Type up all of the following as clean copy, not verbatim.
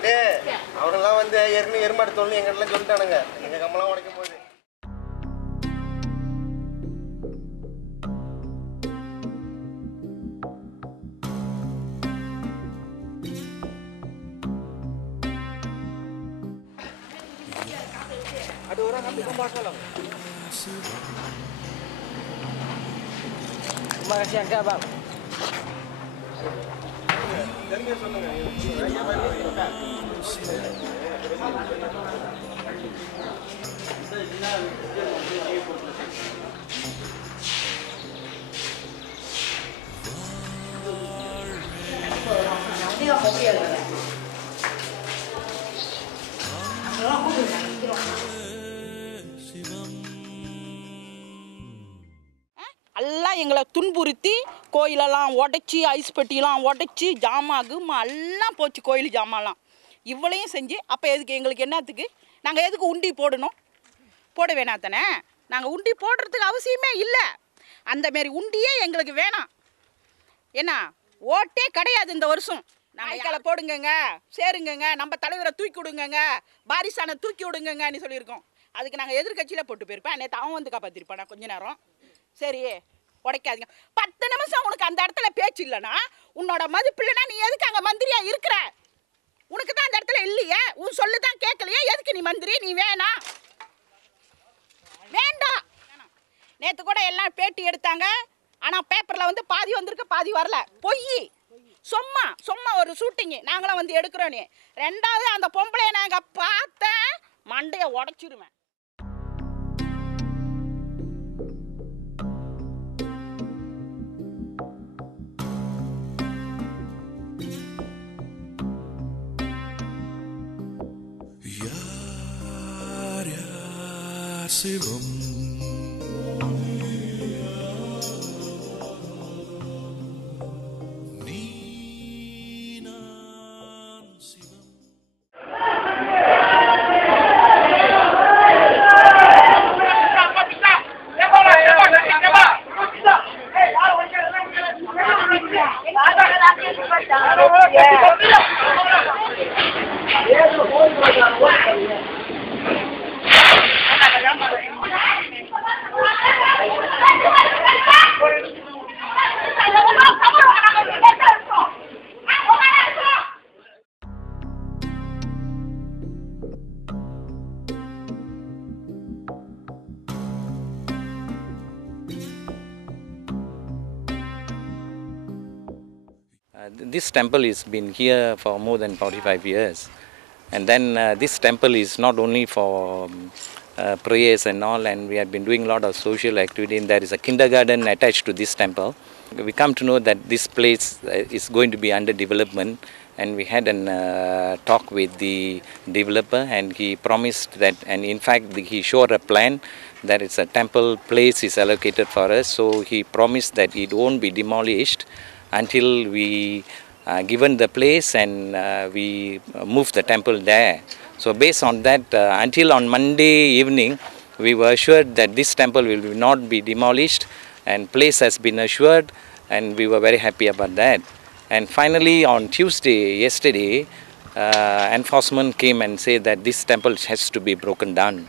அடே அவரெல்லாம் வந்து ஏற்கனவே எருமாடு தோல்னு எங்கிட்டலாம் சொல்லிட்டானுங்க. எங்கள் கம்பெல்லாம் உடைக்கும் போது ada orang ambil gambar salam. Terima kasih Angga bang. Jangan சொல்லுங்க. எல்லாம் எங்களை துன்புறுத்தி கோயிலெல்லாம் உடைச்சி ஐஸ் பெட்டியெல்லாம் உடைச்சி ஜாமாகு எல்லாம் போச்சு கோயில் ஜாமான்லாம் இவ்வளையும் செஞ்சு அப்போ எதுக்கு எங்களுக்கு என்னத்துக்கு நாங்கள் எதுக்கு உண்டி போடணும் போட வேணாம் தானே நாங்கள் உண்டி போடுறதுக்கு அவசியமே இல்லை அந்தமாரி உண்டியே எங்களுக்கு வேணாம் என்ன ஓட்டே கிடையாது இந்த வருஷம் நாங்கள் போடுங்கங்க சேருங்கங்க நம்ம தலைவரை தூக்கி விடுங்கங்க பாரிசானை தூக்கி விடுங்கன்னு சொல்லியிருக்கோம் அதுக்கு நாங்கள் எதிர்கட்சியில் போட்டு போயிருப்பேன் நேற்று அவன் வந்து காப்பாற்றிருப்பான் நான் கொஞ்ச நேரம் சரி உடைக்காதீங்க 10 நிமிஷம் உனக்கு அந்த இடத்துல பேச்சு இல்லைன்னா உன்னோட மதிப்பு இல்லைன்னா நீ எதுக்கு அங்கே மந்திரியா இருக்கிற உனக்கு தான் அந்த இடத்துல இல்லையே உன் சொல்லு தான் கேட்கலையே எதுக்கு நீ மந்திரி நீ வேணாம் வேண்டாம் நேற்று கூட எல்லாம் பேட்டி எடுத்தாங்க ஆனால் பேப்பரில் வந்து பாதி வந்திருக்கு பாதி வரல பொய் சும்மா ஒரு ஷூட்டிங்கு நாங்களும் வந்து எடுக்கிறோன்னு ரெண்டாவது அந்த பொம்பளையை நாங்கள் பார்த்தேன் மண்டையை உடைச்சிருவேன் சிவம் This temple has been here for more than 45 years, and then this temple is not only for prayers and all, and we have been doing a lot of social activity, and there is a kindergarten attached to this temple. We come to know that this place is going to be under development, and we had a talk with the developer, and he promised that, and in fact he showed a plan that it's a temple place is allocated for us, so he promised that it won't be demolished until we given the place and we move the temple there. So based on that, until on Monday evening, we were assured that this temple will not be demolished, and place has been assured, and we were very happy about that. And finally on Tuesday, yesterday, enforcement came and said that this temple has to be broken down.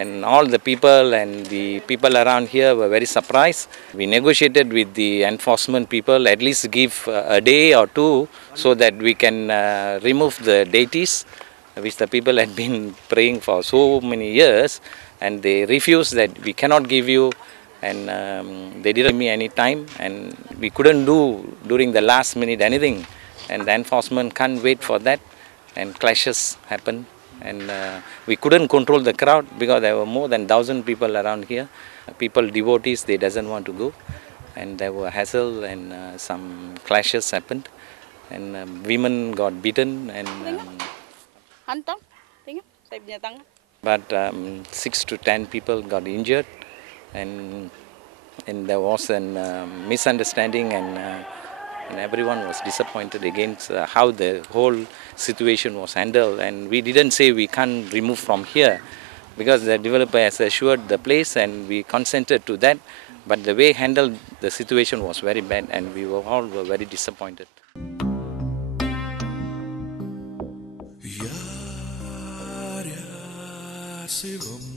And all the people around here were very surprised. We negotiated with the enforcement people, at least give a day or two so that we can remove the deities which the people had been praying for so many years, and they refused that we cannot give you, and they didn't give me any time, and we couldn't do during the last minute anything, and the enforcement can't wait for that, and clashes happened. And we couldn't control the crowd because there were more than 1,000 people around here. People, devotees, they doesn't want to go, and there were hassle, and some clashes happened, and women got beaten, and but 6 to 10 people got injured, and there was a misunderstanding, and everyone was disappointed against how the whole situation was handled. And we didn't say we can't remove from here because the developer has assured the place, and we consented to that. But the way handled the situation was very bad, and we were all very disappointed. யார் யார் சிவம்